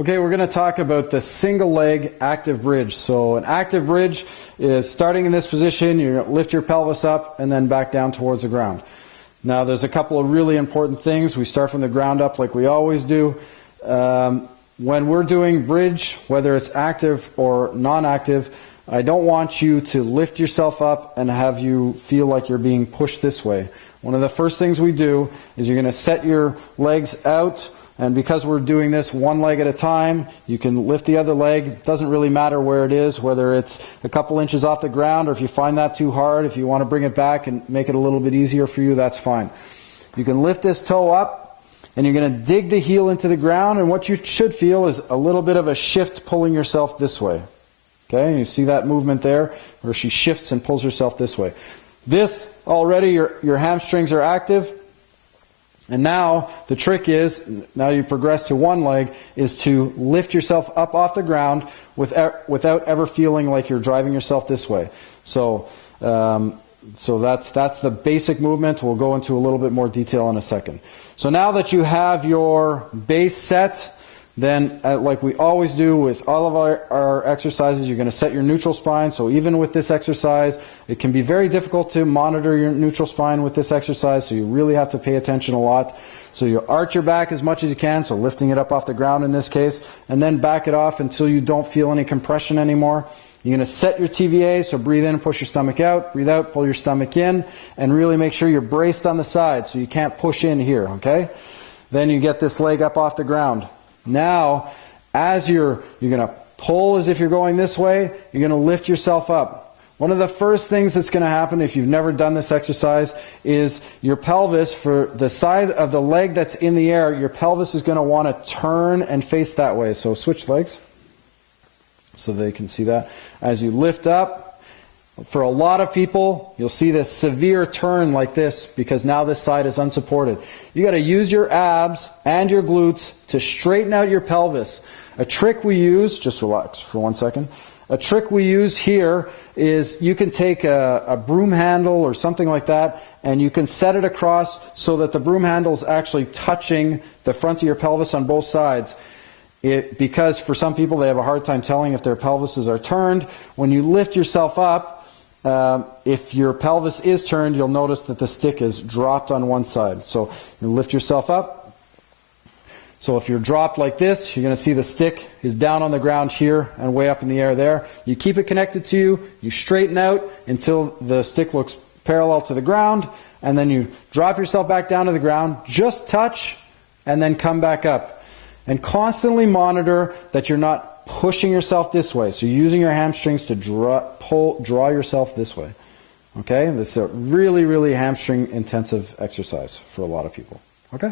Okay, we're going to talk about the single leg active bridge. So an active bridge is starting in this position, you're going to lift your pelvis up and then back down towards the ground. Now there's a couple of really important things. We start from the ground up like we always do. When we're doing bridge, whether it's active or non-active, I don't want you to lift yourself up and have you feel like you're being pushed this way. One of the first things we do is you're going to set your legs out. And because we're doing this one leg at a time, you can lift the other leg. It doesn't really matter where it is, whether it's a couple inches off the ground or if you find that too hard, if you want to bring it back and make it a little bit easier for you, that's fine. You can lift this toe up and you're going to dig the heel into the ground, and what you should feel is a little bit of a shift pulling yourself this way. Okay, you see that movement there where she shifts and pulls herself this way. This already, your hamstrings are active. And now the trick is, now you progress to one leg, is to lift yourself up off the ground without ever feeling like you're driving yourself this way. So that's the basic movement. We'll go into a little bit more detail in a second. So now that you have your base set, then like we always do with all of our exercises, you're going to set your neutral spine. So even with this exercise, it can be very difficult to monitor your neutral spine with this exercise, so you really have to pay attention a lot. So you arch your back as much as you can, so lifting it up off the ground in this case, and then back it off until you don't feel any compression anymore. You're going to set your TVA, so breathe in, push your stomach out, breathe out, pull your stomach in, and really make sure you're braced on the side so you can't push in here, okay? Then you get this leg up off the ground. Now, as you're going to pull as if you're going this way, you're going to lift yourself up. One of the first things that's going to happen if you've never done this exercise is your pelvis, for the side of the leg that's in the air, your pelvis is going to want to turn and face that way. So switch legs so they can see that. As you lift up, for a lot of people, you'll see this severe turn like this because now this side is unsupported. You got to use your abs and your glutes to straighten out your pelvis. A trick we use, just relax for 1 second. A trick we use here is you can take a broom handle or something like that and you can set it across so that the broom handle is actually touching the front of your pelvis on both sides. Because for some people they have a hard time telling if their pelvises are turned. When you lift yourself up, if your pelvis is turned, you'll notice that the stick is dropped on one side. So you lift yourself up. So if you're dropped like this, you're going to see the stick is down on the ground here and way up in the air there. You keep it connected to you. You straighten out until the stick looks parallel to the ground, and then you drop yourself back down to the ground, just touch, and then come back up. And constantly monitor that you're not pushing yourself this way. So you're using your hamstrings to draw yourself this way. Okay? This is a really, really hamstring intensive exercise for a lot of people. Okay?